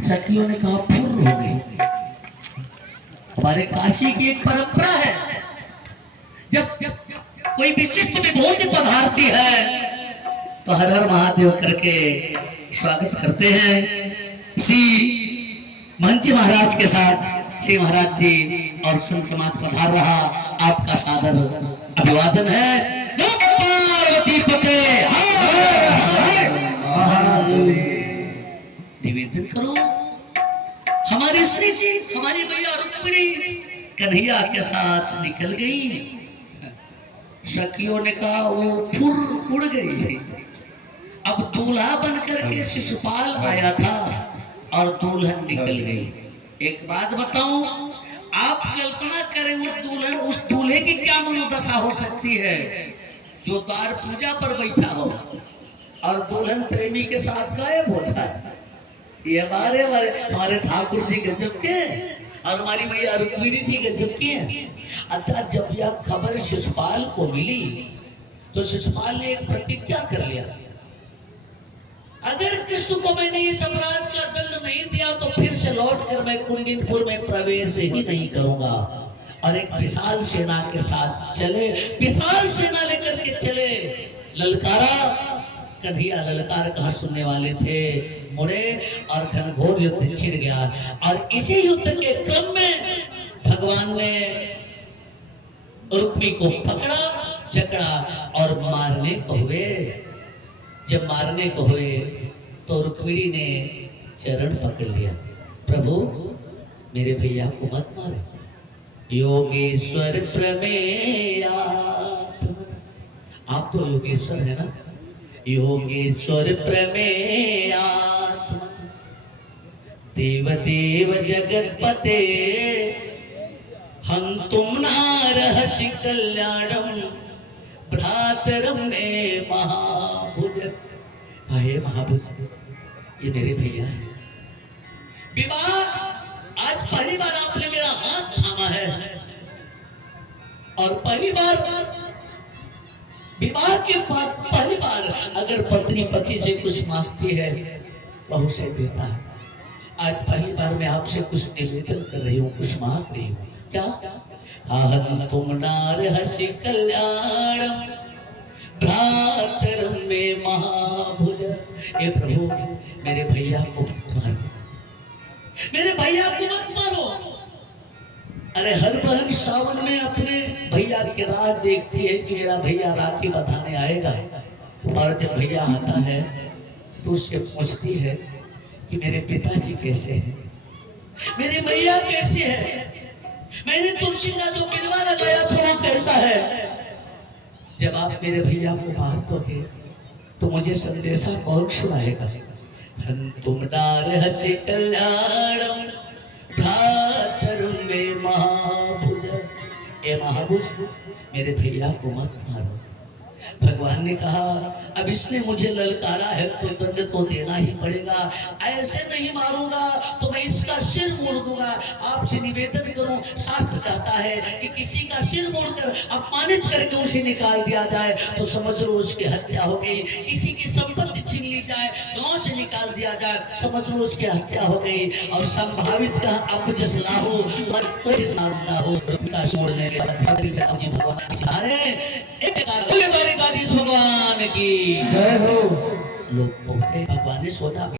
सखियों ने कहा फुर हो गई। हमारे काशी की एक परंपरा है, जब कोई विशिष्ट विभूति पधारती है तो हर हर महादेव करके स्वागत करते हैं। श्री महंत महाराज के साथ श्री महाराज जी और संत समाज पधार रहा, आपका सादर अभिवादन है। पार्वती पते निवेदन करो, हमारी श्री जी हमारी मैया रुक्मिणी कन्हैया के साथ निकल गई। सखियों ने कहा वो फुर उड़ गई। अब दूल्हा बनकर के शिशुपाल आया था और दुल्हन निकल गई। एक बात बताऊं, आप कल्पना करें उस दुल्हन उस दूल्हे की क्या मनोदशा हो सकती है जो द्वार पूजा पर बैठा हो और दुल्हन प्रेमी के साथ गायब हो जाए। ये हमारे ठाकुर जी गजब के और हमारी मैया रुक्मिणी जी गजब की है। अच्छा, जब यह खबर शिशुपाल को मिली तो शिशुपाल ने एक प्रतिज्ञा कर लिया, अगर कृष्ण को मैंने इस अपराध का दंड नहीं दिया तो फिर से लौटकर मैं कुंडिनपुर में प्रवेश ही नहीं करूंगा। और एक विशाल सेना के साथ चले, विशाल सेना लेकर के चले। ललकारा, कन्हैया ललकार कहा सुनने वाले थे, मुड़े और घनघोर युद्ध छिड़ गया। और इसी युद्ध के क्रम में भगवान ने रुक्मी को पकड़ा, जकड़ा और मारने को हुए। जब मारने को हुए तो रुक्मिणी ने चरण पकड़ लिया, प्रभु मेरे भैया को मत मारो। योगेश्वर प्रमेया, आप तो योगेश्वर है ना, योगेश्वर प्रमेया देव देव जगतपते हम तुम नारहसि कल्याणम भ्रातरम में महाभुज। हे महाभुज, ये मेरे भैया है। विवाह आज पहली बार आपने मेरा हाथ थामा है और पहली बार विवाह के बाद पहली बार अगर पत्नी पति से कुछ मांगती है बहू से देता है। आज पहली बार मैं आपसे कुछ निवेदन कर रही हूँ, कुछ मांग रही हूँ। क्या? अहं तुम नारहसि कल्याणम भ्रातरम में महाभुज। हे प्रभु मेरे भैया को मत मारो, मेरे भैया को मत मारो। अरे हर बहन सावन में अपने भैया की राह देखती है कि मेरा भैया राखी बंधाने आएगा, और जब भैया आता है तो उससे पूछती है कि मेरे पिताजी कैसे हैं, मेरे भैया कैसे हैं, मैंने तुलसी का जो बिलवा लगाया था वो कैसा है। जब आप मेरे भैया को मार दोगे तो मुझे संदेशा कौन सुनाएगा? हम तुम नारहसि कल्याणम भ्रातरम में महाभुज। ए महाभुज, मेरे भैया को मत मारो। भगवान ने कहा अब इसने मुझे ललकारा है तो दंड तो देना ही पड़ेगा, ऐसे नहीं मारूंगा तो मैं इसका सिर मोड़ दूंगा। आपसे निवेदन करूं, शास्त्र कहता है कि किसी का सिर मोड़कर अपमानित करके उसे निकाल दिया जाए तो समझ लो उसकी हत्या हो गई। किसी की संपत्ति छीन ली जाए, गांव से निकाल दिया जाए, समझ लो उसकी हत्या हो गई। और संभावित का आप जस लाहो और कोई सामना हो छोड़ने के भगवान की जय हो। लोग पहुंचे, भगवान ने सोचा